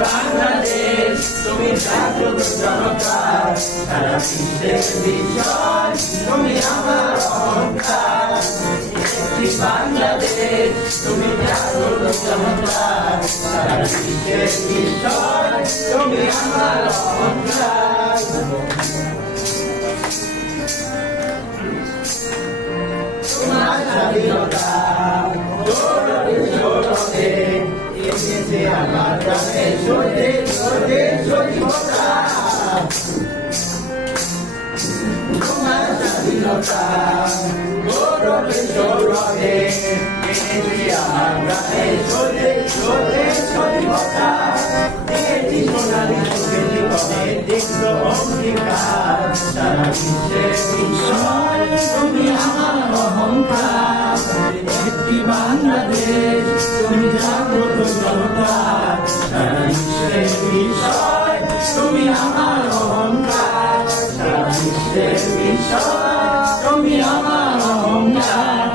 বাংলাদেশ তুমি জাগ্রত জনতার সারা বিশ্বের বিজয় তুমি আমার অহংকার একটি বাংলাদেশ তুমি জাগ্রত জনতার সারা বিশ্বের বিজয় তুমি আমার অহংকার তোমার স্বাধীনতা গৌরবে গৌরবে এসেছে আমার প্রাণে সত্যি সত্যি সত্যিটা তোমার স্বাধীনতা গৌরবে গৌরবে এসেছে আমার প্রাণে সত্যি সত্যি সত্যিটা দেখেছি সোনালি চোখে জীবনে দেখল অঙ্গীকার সারা বিশ্বের বিষয় তুমি আমার অহংকার একটি বাংলাদেশ তুমি জাগ্রত জনতার সারা বিশ্বের বিষয় তুমি আমার অহংকার সারা বিশ্বের বিষয় তুমি আমার অহংকার